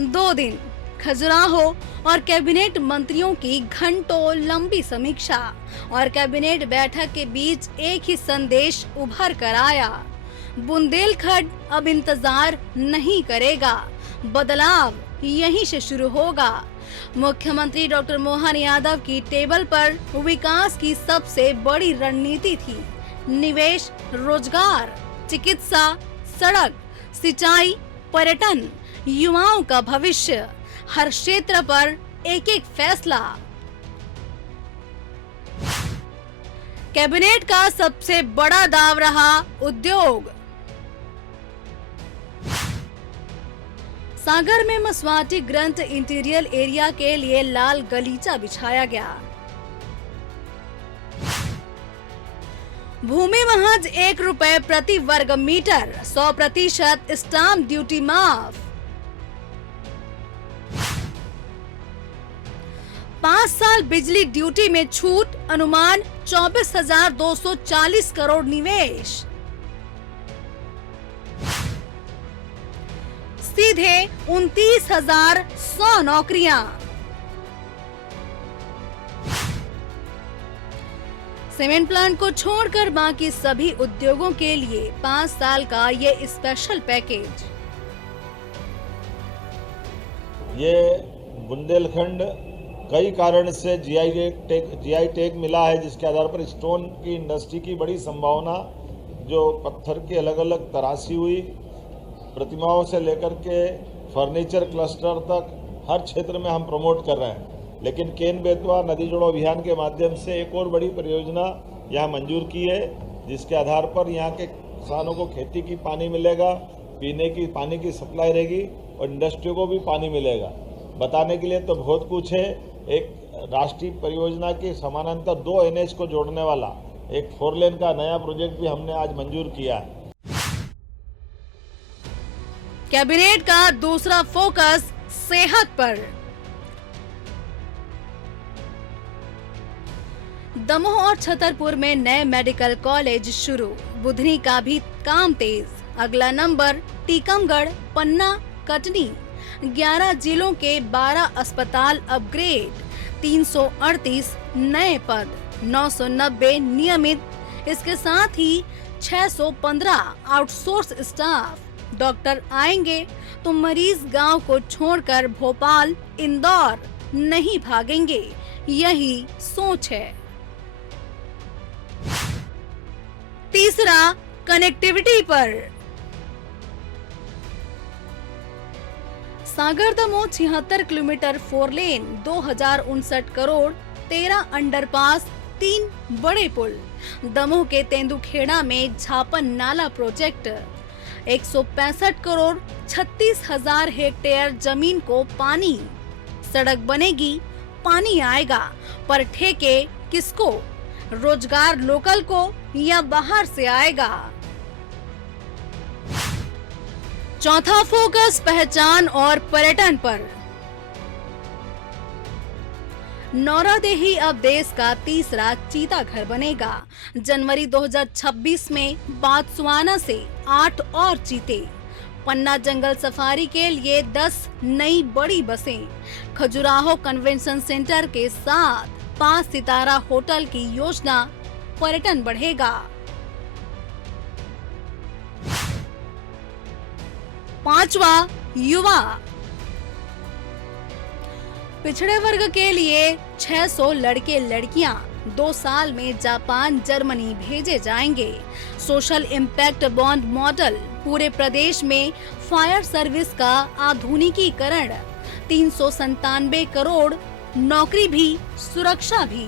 2 दिन खजुराहो और कैबिनेट मंत्रियों की घंटों लंबी समीक्षा और कैबिनेट बैठक के बीच एक ही संदेश उभर कर आया। बुंदेलखंड अब इंतजार नहीं करेगा, बदलाव यहीं से शुरू होगा। मुख्यमंत्री डॉक्टर मोहन यादव की टेबल पर विकास की सबसे बड़ी रणनीति थी। निवेश, रोजगार, चिकित्सा, सड़क, सिंचाई, पर्यटन, युवाओं का भविष्य, हर क्षेत्र पर एक एक फैसला। कैबिनेट का सबसे बड़ा दाव रहा उद्योग। सागर में मसवाटी ग्रंथ इंटीरियर एरिया के लिए लाल गलीचा बिछाया गया। भूमि महज ₹1 प्रति वर्ग मीटर, 100% स्टाम्प ड्यूटी माफ। 5 साल बिजली ड्यूटी में छूट, अनुमान 24,240 करोड़ निवेश। सीधे 29,100 नौकरियां। सीमेंट प्लांट को छोड़कर बाकी सभी उद्योगों के लिए 5 साल का ये स्पेशल पैकेज। ये बुंदेलखंड कई कारण से जीआई टैग मिला है, जिसके आधार पर स्टोन की इंडस्ट्री की बड़ी संभावना, जो पत्थर की अलग अलग तराशी हुई, प्रतिमाओं से लेकर के फर्नीचर क्लस्टर तक हर क्षेत्र में हम प्रमोट कर रहे हैं। लेकिन केन बेतवा नदी जोड़ो अभियान के माध्यम से एक और बड़ी परियोजना यहाँ मंजूर की है, जिसके आधार पर यहाँ के किसानों को खेती की पानी मिलेगा, पीने की पानी की सप्लाई रहेगी और इंडस्ट्री को भी पानी मिलेगा। बताने के लिए तो बहुत कुछ है। एक राष्ट्रीय परियोजना के समानांतर 2 NH को जोड़ने वाला एक 4 लेन का नया प्रोजेक्ट भी हमने आज मंजूर किया है। कैबिनेट का दूसरा फोकस सेहत पर। दमोह और छतरपुर में नए मेडिकल कॉलेज शुरू, बुधनी का भी काम तेज। अगला नंबर टीकमगढ़, पन्ना, कटनी। 11 जिलों के 12 अस्पताल अपग्रेड, 338 नए पद, 990 नियमित। इसके साथ ही 615 आउटसोर्स स्टाफ। डॉक्टर आएंगे तो मरीज गांव को छोड़कर भोपाल, इंदौर नहीं भागेंगे, यही सोच है। तीसरा कनेक्टिविटी पर। सागर दमोह 76 किलोमीटर 4 लेन, 2059 करोड़, 13 अंडरपास, 3 बड़े पुल। दमोह के तेंदुखेड़ा में झापन नाला प्रोजेक्ट, 165 करोड़, 36,000 हेक्टेयर जमीन को पानी। सड़क बनेगी, पानी आएगा, पर ठेके किसको? रोजगार लोकल को या बाहर से आएगा? चौथा फोकस पहचान और पर्यटन पर। नौरादेही अब देश का तीसरा चीता घर बनेगा। जनवरी 2026 में बात्सवाना से 8 और चीते। पन्ना जंगल सफारी के लिए 10 नई बड़ी बसें। खजुराहो कन्वेंशन सेंटर के साथ 5 सितारा होटल की योजना, पर्यटन बढ़ेगा। पांचवा युवा। पिछड़े वर्ग के लिए 600 लड़के लड़कियां 2 साल में जापान, जर्मनी भेजे जाएंगे। सोशल इम्पैक्ट बॉन्ड मॉडल, पूरे प्रदेश में फायर सर्विस का आधुनिकीकरण, 397 करोड़, नौकरी भी सुरक्षा भी।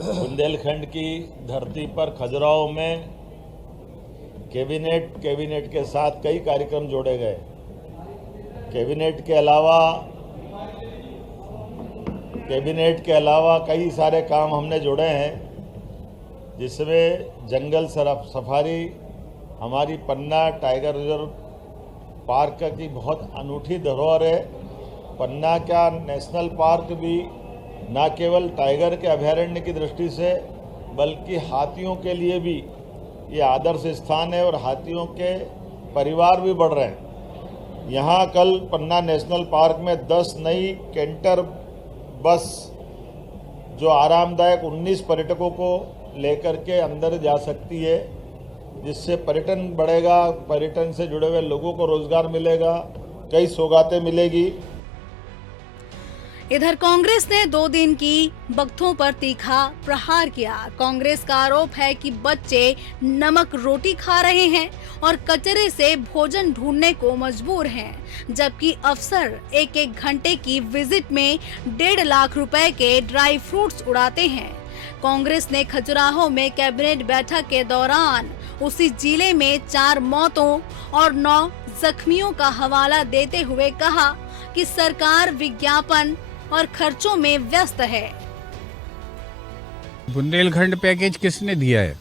बुंदेलखंड की धरती पर खजुराहो में कैबिनेट के साथ कई कार्यक्रम जोड़े गए। कैबिनेट के अलावा कई सारे काम हमने जोड़े हैं, जिसमें जंगल सफारी, हमारी पन्ना टाइगर रिजर्व पार्क की बहुत अनूठी धरोहर है। पन्ना का नेशनल पार्क भी न केवल टाइगर के अभयारण्य की दृष्टि से, बल्कि हाथियों के लिए भी ये आदर्श स्थान है और हाथियों के परिवार भी बढ़ रहे हैं। यहाँ कल पन्ना नेशनल पार्क में 10 नई कैंटर बस जो आरामदायक 19 पर्यटकों को लेकर के अंदर जा सकती है, जिससे पर्यटन बढ़ेगा, पर्यटन से जुड़े हुए लोगों को रोजगार मिलेगा, कई सौगातें मिलेगी। इधर कांग्रेस ने 2 दिन की भक्तों पर तीखा प्रहार किया। कांग्रेस का आरोप है कि बच्चे नमक रोटी खा रहे हैं और कचरे से भोजन ढूंढने को मजबूर हैं, जबकि अफसर एक घंटे की विजिट में 1.5 लाख रुपए के ड्राई फ्रूट्स उड़ाते हैं। कांग्रेस ने खजुराहो में कैबिनेट बैठक के दौरान उसी जिले में 4 मौतों और 9 जख्मियों का हवाला देते हुए कहा कि सरकार विज्ञापन और खर्चों में व्यस्त है। बुंदेलखंड पैकेज किसने दिया है?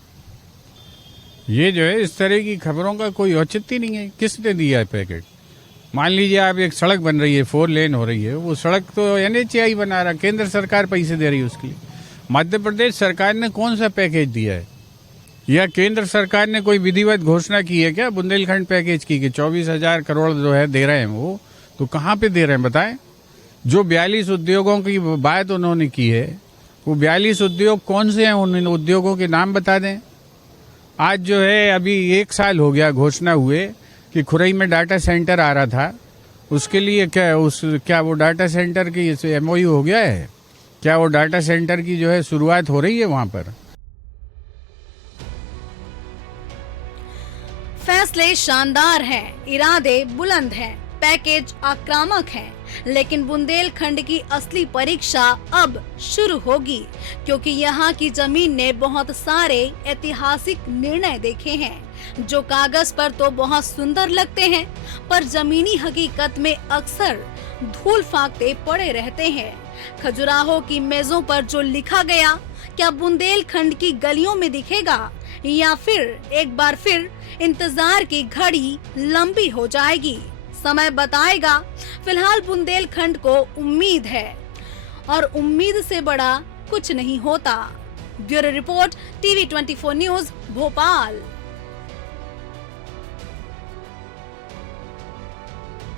ये जो है इस तरह की खबरों का कोई औचित्य नहीं है। किसने दिया है पैकेज? मान लीजिए आप एक सड़क बन रही है, 4 लेन हो रही है, वो सड़क तो NHAI बना रहा, केंद्र सरकार पैसे दे रही है उसके लिए। मध्य प्रदेश सरकार ने कौन सा पैकेज दिया है? या केंद्र सरकार ने कोई विधिवत घोषणा की है क्या बुंदेलखंड पैकेज की कि 24,000 करोड़ जो है दे रहे हैं? वो तो कहाँ पे दे रहे हैं बताएं? जो 42 उद्योगों की बात उन्होंने की है, वो 42 उद्योग कौन से हैं? उन उद्योगों के नाम बता दें। आज जो है अभी 1 साल हो गया घोषणा हुए कि खुरई में डाटा सेंटर आ रहा था, उसके लिए क्या वो डाटा सेंटर की MOU हो गया है? क्या वो डाटा सेंटर की जो है शुरुआत हो रही है वहां पर? फैसले शानदार हैं, इरादे बुलंद हैं, पैकेज आक्रामक हैं, लेकिन बुंदेलखंड की असली परीक्षा अब शुरू होगी, क्योंकि यहाँ की जमीन ने बहुत सारे ऐतिहासिक निर्णय देखे हैं जो कागज पर तो बहुत सुंदर लगते हैं, पर जमीनी हकीकत में अक्सर धूल फाकते पड़े रहते हैं। खजुराहो की मेजों पर जो लिखा गया क्या बुंदेलखंड की गलियों में दिखेगा, या फिर एक बार फिर इंतजार की घड़ी लंबी हो जाएगी? समय बताएगा। फिलहाल बुंदेलखंड को उम्मीद है, और उम्मीद से बड़ा कुछ नहीं होता। Bureau report, TV 24 news, Bhopal.